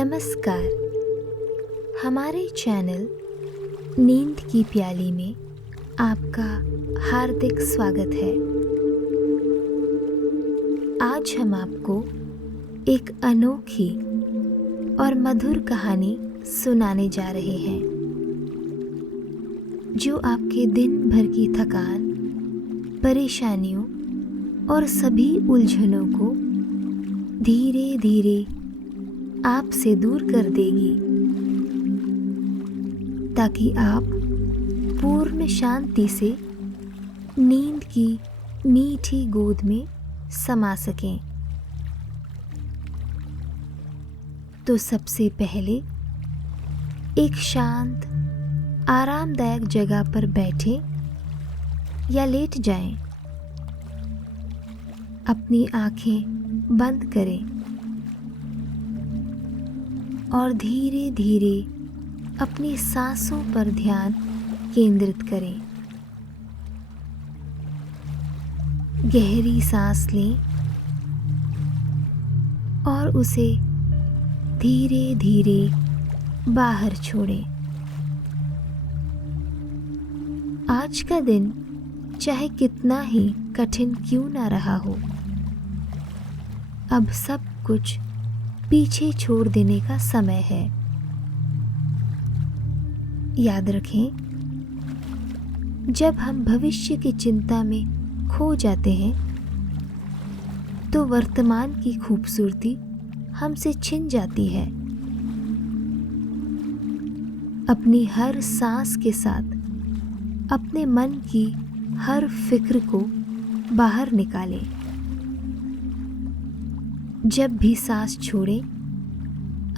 नमस्कार। हमारे चैनल नींद की प्याली में आपका हार्दिक स्वागत है। आज हम आपको एक अनोखी और मधुर कहानी सुनाने जा रहे हैं जो आपके दिन भर की थकान, परेशानियों और सभी उलझनों को धीरे धीरे आपसे दूर कर देगी, ताकि आप पूर्ण शांति से नींद की मीठी गोद में समा सकें। तो सबसे पहले एक शांत, आरामदायक जगह पर बैठें या लेट जाएं। अपनी आंखें बंद करें और धीरे धीरे अपनी सांसों पर ध्यान केंद्रित करें। गहरी सांस लें और उसे धीरे धीरे बाहर छोड़ें। आज का दिन चाहे कितना ही कठिन क्यों ना रहा हो, अब सब कुछ पीछे छोड़ देने का समय है। याद रखें, जब हम भविष्य की चिंता में खो जाते हैं तो वर्तमान की खूबसूरती हमसे छिन जाती है। अपनी हर सांस के साथ अपने मन की हर फिक्र को बाहर निकालें। जब भी सांस छोड़ें,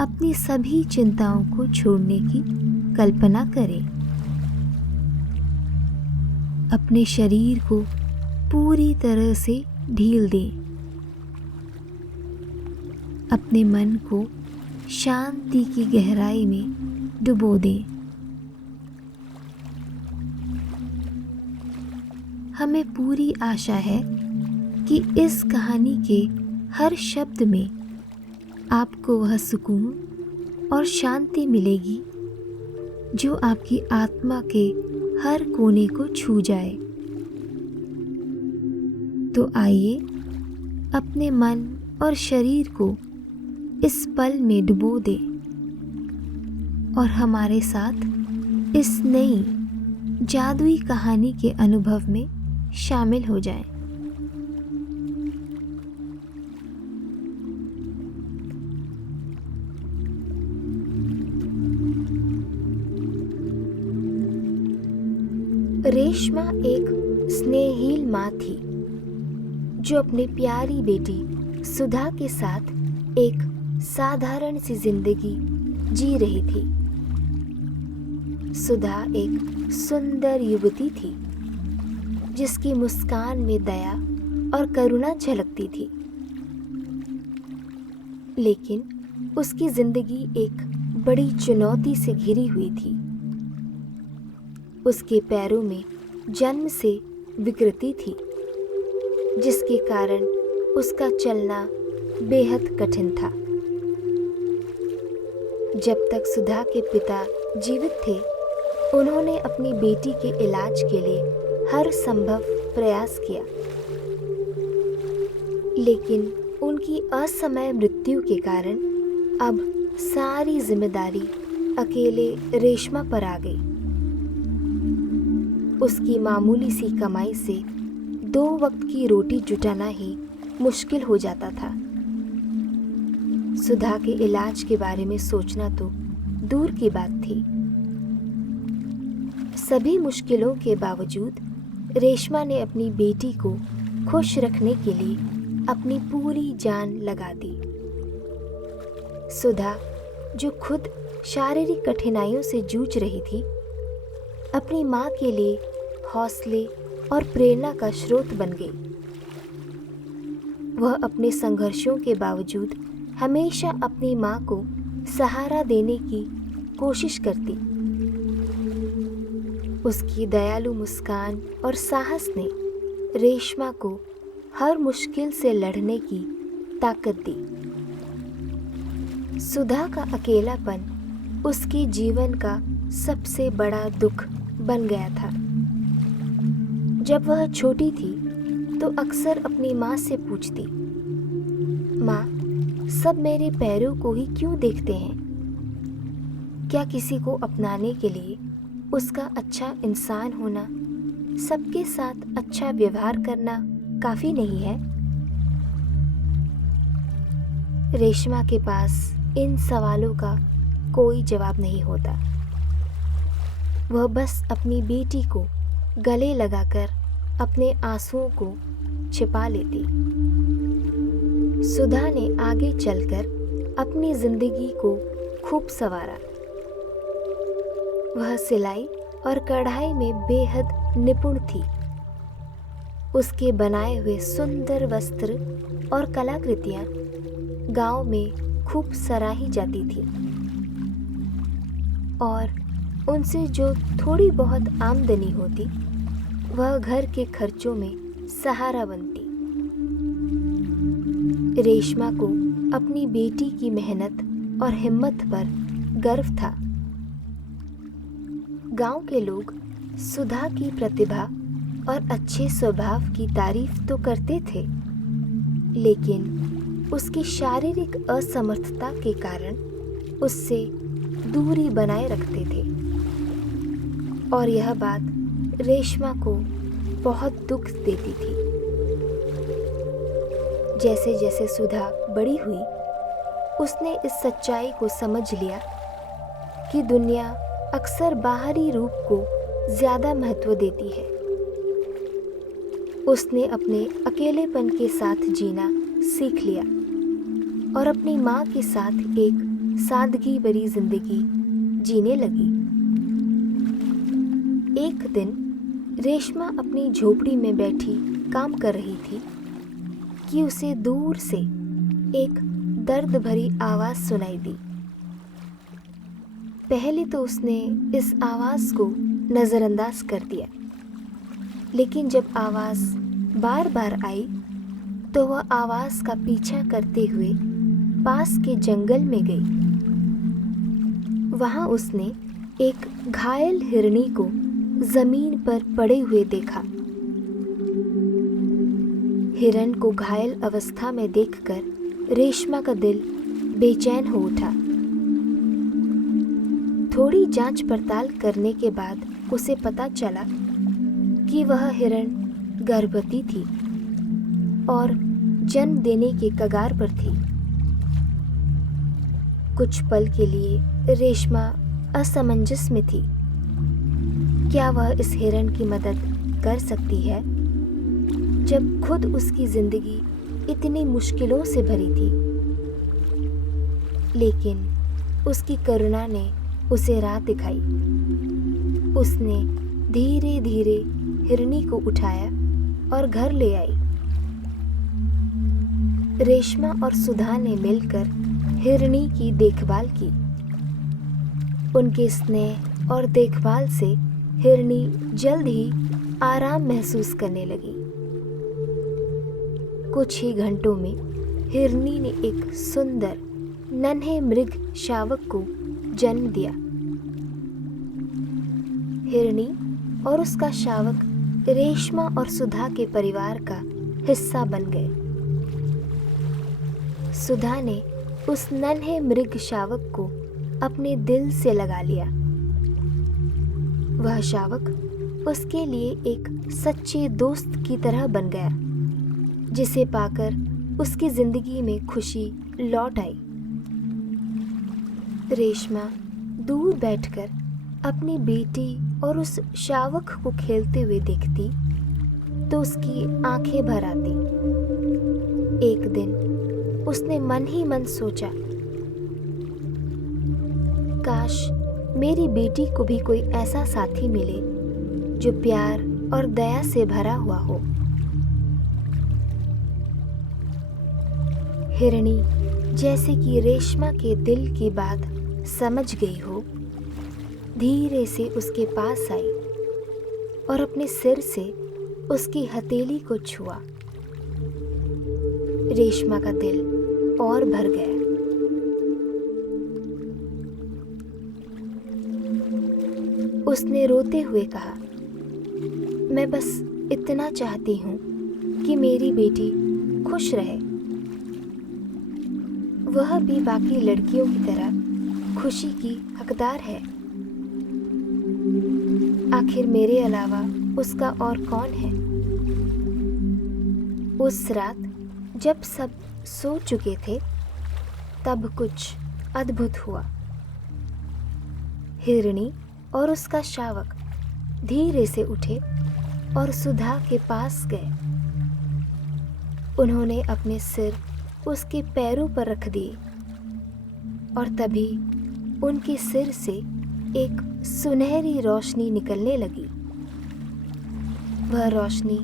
अपनी सभी चिंताओं को छोड़ने की कल्पना करें। अपने शरीर को पूरी तरह से ढील दें। अपने मन को शांति की गहराई में डुबो दें। हमें पूरी आशा है कि इस कहानी के हर शब्द में आपको वह सुकून और शांति मिलेगी जो आपकी आत्मा के हर कोने को छू जाए। तो आइए अपने मन और शरीर को इस पल में डुबो दें और हमारे साथ इस नई जादुई कहानी के अनुभव में शामिल हो जाएं। रेशमा एक स्नेहील माँ थी जो अपनी प्यारी बेटी सुधा के साथ एक साधारण सी जिंदगी जी रही थी। सुधा एक सुंदर युवती थी जिसकी मुस्कान में दया और करुणा झलकती थी, लेकिन उसकी जिंदगी एक बड़ी चुनौती से घिरी हुई थी। उसके पैरों में जन्म से विकृति थी, जिसके कारण उसका चलना बेहद कठिन था। जब तक सुधा के पिता जीवित थे, उन्होंने अपनी बेटी के इलाज के लिए हर संभव प्रयास किया, लेकिन उनकी असमय मृत्यु के कारण अब सारी जिम्मेदारी अकेले रेशमा पर आ गई। उसकी मामूली सी कमाई से 2 वक्त की रोटी जुटाना ही मुश्किल हो जाता था। सुधा के इलाज के बारे में सोचना तो दूर की बात थी। सभी मुश्किलों के बावजूद रेशमा ने अपनी बेटी को खुश रखने के लिए अपनी पूरी जान लगा दी। सुधा, जो खुद शारीरिक कठिनाइयों से जूझ रही थी, अपनी माँ के लिए हौसले और प्रेरणा का स्रोत बन गई। वह अपने संघर्षों के बावजूद हमेशा अपनी माँ को सहारा देने की कोशिश करती। उसकी दयालु मुस्कान और साहस ने रेशमा को हर मुश्किल से लड़ने की ताकत दी। सुधा का अकेलापन उसके जीवन का सबसे बड़ा दुख बन गया था। जब वह छोटी थी तो अक्सर अपनी माँ से पूछती, माँ, सब मेरे पैरों को ही क्यों देखते हैं? क्या किसी को अपनाने के लिए उसका अच्छा इंसान होना, सबके साथ अच्छा व्यवहार करना काफी नहीं है? रेशमा के पास इन सवालों का कोई जवाब नहीं होता। वह बस अपनी बेटी को गले लगाकर अपने आंसुओं को छिपा लेती। सुधा ने आगे चलकर अपनी जिंदगी को खूब संवारा। वह सिलाई और कढ़ाई में बेहद निपुण थी। उसके बनाए हुए सुंदर वस्त्र और कलाकृतियां गांव में खूब सराही जाती थी और उनसे जो थोड़ी बहुत आमदनी होती वह घर के खर्चों में सहारा बनती। रेशमा को अपनी बेटी की मेहनत और हिम्मत पर गर्व था। गांव के लोग सुधा की प्रतिभा और अच्छे स्वभाव की तारीफ तो करते थे, लेकिन उसकी शारीरिक असमर्थता के कारण उससे दूरी बनाए रखते थे और यह बात रेशमा को बहुत दुख देती थी। जैसे जैसे सुधा बड़ी हुई, उसने इस सच्चाई को समझ लिया कि दुनिया अक्सर बाहरी रूप को ज्यादा महत्व देती है। उसने अपने अकेलेपन के साथ जीना सीख लिया और अपनी माँ के साथ एक सादगी भरी जिंदगी जीने लगी। एक दिन रेशमा अपनी झोपड़ी में बैठी काम कर रही थी कि उसे दूर से एक दर्द भरी आवाज सुनाई दी। पहले तो उसने इस आवाज को नजरअंदाज कर दिया, लेकिन जब आवाज बार बार आई तो वह आवाज का पीछा करते हुए पास के जंगल में गई। वहां उसने एक घायल हिरनी को जमीन पर पड़े हुए देखा। हिरन को घायल अवस्था में देखकर रेशमा का दिल बेचैन हो उठा। थोड़ी जांच पड़ताल करने के बाद उसे पता चला कि वह हिरन गर्भवती थी और जन्म देने के कगार पर थी। कुछ पल के लिए रेशमा असमंजस में थी। क्या वह इस हिरन की मदद कर सकती है जब खुद उसकी जिंदगी इतनी मुश्किलों से भरी थी? लेकिन उसकी करुणा ने उसे राह दिखाई। उसने धीरे धीरे हिरनी को उठाया और घर ले आई। रेशमा और सुधा ने मिलकर हिरनी की देखभाल की। उनके स्नेह और देखभाल से हिरनी जल्द ही आराम महसूस करने लगी। कुछ ही घंटों में हिरनी ने एक सुंदर नन्हे मृग शावक को जन्म दिया। हिरनी और उसका शावक रेशमा और सुधा के परिवार का हिस्सा बन गए। सुधा ने उस नन्हे मृग शावक को अपने दिल से लगा लिया। वह शावक उसके लिए एक सच्चे दोस्त की तरह बन गया, जिसे पाकर उसकी जिंदगी में खुशी लौट आई। रेशमा दूर बैठकर अपनी बेटी और उस शावक को खेलते हुए देखती तो उसकी आंखें भर आती। एक दिन उसने मन ही मन सोचा, काश मेरी बेटी को भी कोई ऐसा साथी मिले जो प्यार और दया से भरा हुआ हो। हिरनी जैसे कि रेशमा के दिल की बात समझ गई हो, धीरे से उसके पास आई और अपने सिर से उसकी हथेली को छुआ। रेशमा का दिल और भर गया। उसने रोते हुए कहा, मैं बस इतना चाहती हूँ कि मेरी बेटी खुश रहे। वह भी बाकी लड़कियों की तरह खुशी की हकदार है। आखिर मेरे अलावा उसका और कौन है? उस रात जब सब सो चुके थे, तब कुछ अद्भुत हुआ। हिरणी और उसका शावक धीरे से उठे और सुधा के पास गए। उन्होंने अपने सिर उसके पैरों पर रख दिए और तभी उनके सिर से एक सुनहरी रोशनी निकलने लगी। वह रोशनी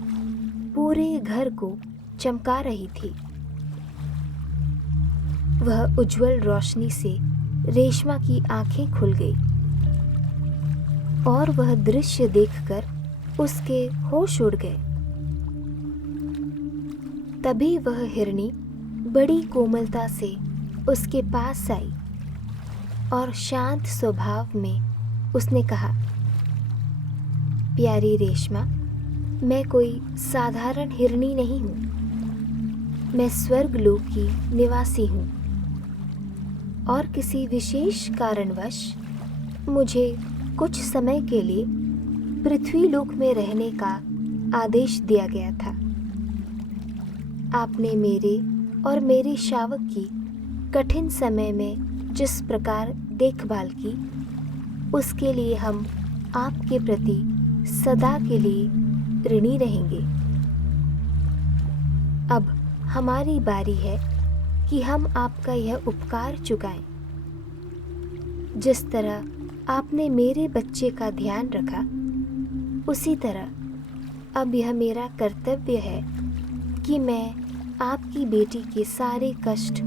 पूरे घर को चमका रही थी। वह उज्जवल रोशनी से रेशमा की आंखें खुल गई और वह दृश्य देखकर उसके होश उड़ गए। तभी वह हिरणी बड़ी कोमलता से उसके पास आई और शांत स्वभाव में उसने कहा, प्यारी रेशमा, मैं कोई साधारण हिरणी नहीं हूँ। मैं स्वर्गलोक की निवासी हूँ और किसी विशेष कारणवश मुझे कुछ समय के लिए पृथ्वीलोक में रहने का आदेश दिया गया था। आपने मेरे और मेरे शावक की कठिन समय में जिस प्रकार देखभाल की, उसके लिए हम आपके प्रति सदा के लिए ऋणी रहेंगे। अब हमारी बारी है कि हम आपका यह उपकार चुकाएं। जिस तरह आपने मेरे बच्चे का ध्यान रखा, उसी तरह अब यह मेरा कर्तव्य है कि मैं आपकी बेटी के सारे कष्ट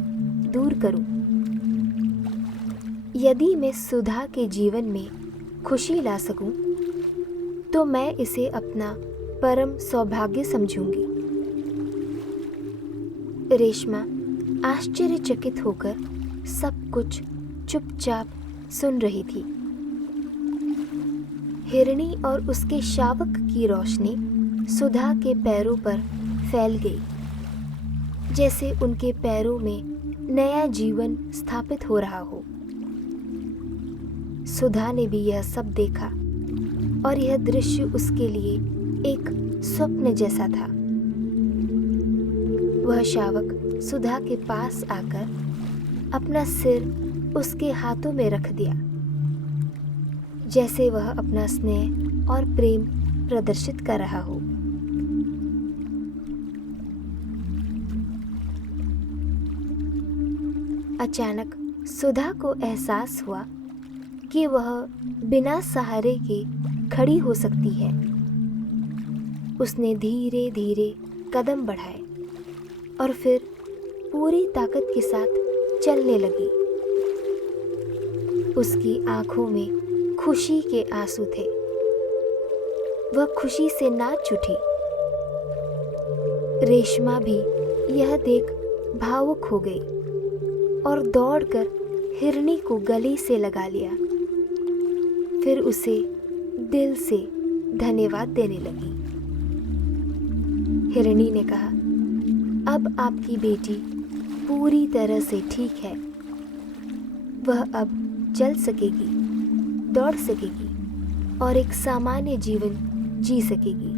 दूर करूं। यदि मैं सुधा के जीवन में खुशी ला सकूं, तो मैं इसे अपना परम सौभाग्य समझूंगी। रेशमा आश्चर्यचकित होकर सब कुछ चुपचाप सुन रही थी। हिरणी और उसके शावक की रोशनी सुधा के पैरों पर फैल गई, जैसे उनके पैरों में नया जीवन स्थापित हो रहा हो। सुधा ने भी यह सब देखा और यह दृश्य उसके लिए एक स्वप्न जैसा था। वह शावक सुधा के पास आकर अपना सिर उसके हाथों में रख दिया, जैसे वह अपना स्नेह और प्रेम प्रदर्शित कर रहा हो। अचानक सुधा को एहसास हुआ कि वह बिना सहारे के खड़ी हो सकती है। उसने धीरे धीरे कदम बढ़ाए और फिर पूरी ताकत के साथ चलने लगी। उसकी आंखों में खुशी के आंसू थे। वह खुशी से नाच उठी। रेशमा भी यह देख भावुक हो गई और दौड़कर हिरणी को गले से लगा लिया। फिर उसे दिल से धन्यवाद देने लगी। हिरणी ने कहा, अब आपकी बेटी पूरी तरह से ठीक है। वह अब चल सकेगी, दौड़ सकेगी और एक सामान्य जीवन जी सकेगी।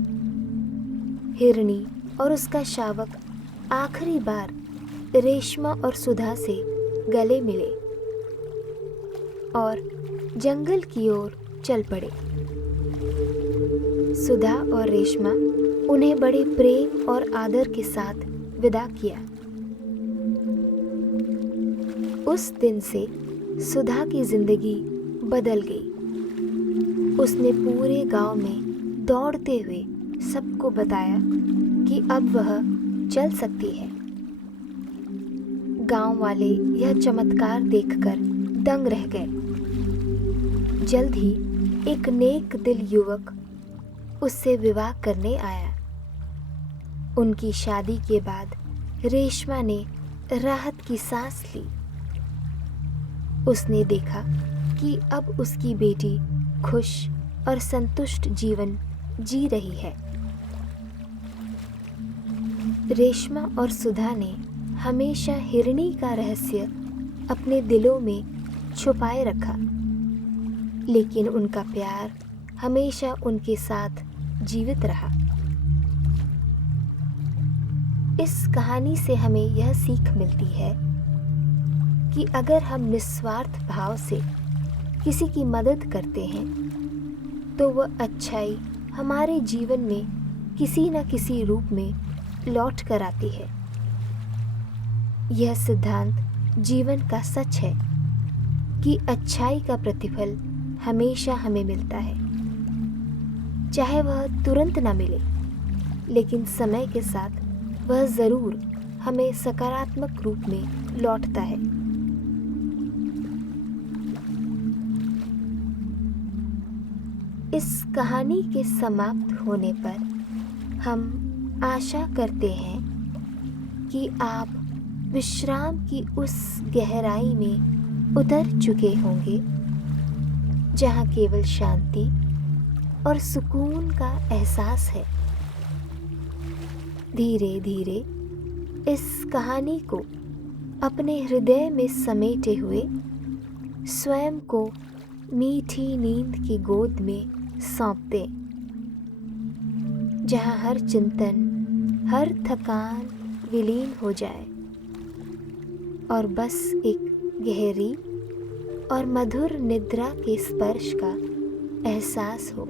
हिरणी और उसका शावक आखिरी बार रेशमा और सुधा से गले मिले और जंगल की ओर चल पड़े। सुधा और रेशमा उन्हें बड़े प्रेम और आदर के साथ विदा किया। उस दिन से सुधा की जिंदगी बदल गई। उसने पूरे गांव में दौड़ते हुए सबको बताया कि अब वह चल सकती है। गांव वाले यह चमत्कार देखकर दंग रह गए। जल्द ही एक नेक दिल युवक उससे विवाह करने आया। उनकी शादी के बाद रेशमा ने राहत की सांस ली। उसने देखा कि अब उसकी बेटी खुश और संतुष्ट जीवन जी रही है। रेशमा और सुधा ने हमेशा हिरणी का रहस्य अपने दिलों में छुपाए रखा, लेकिन उनका प्यार हमेशा उनके साथ जीवित रहा। इस कहानी से हमें यह सीख मिलती है कि अगर हम निस्वार्थ भाव से किसी की मदद करते हैं तो वह अच्छाई हमारे जीवन में किसी न किसी रूप में लौट कर आती है। यह सिद्धांत जीवन का सच है कि अच्छाई का प्रतिफल हमेशा हमें मिलता है, चाहे वह तुरंत ना मिले, लेकिन समय के साथ वह ज़रूर हमें सकारात्मक रूप में लौटता है। इस कहानी के समाप्त होने पर हम आशा करते हैं कि आप विश्राम की उस गहराई में उतर चुके होंगे जहाँ केवल शांति और सुकून का एहसास है। धीरे धीरे इस कहानी को अपने हृदय में समेटे हुए स्वयं को मीठी नींद की गोद में सौंप दें, जहाँ हर चिंतन, हर थकान विलीन हो जाए और बस एक गहरी और मधुर निद्रा के स्पर्श का एहसास हो।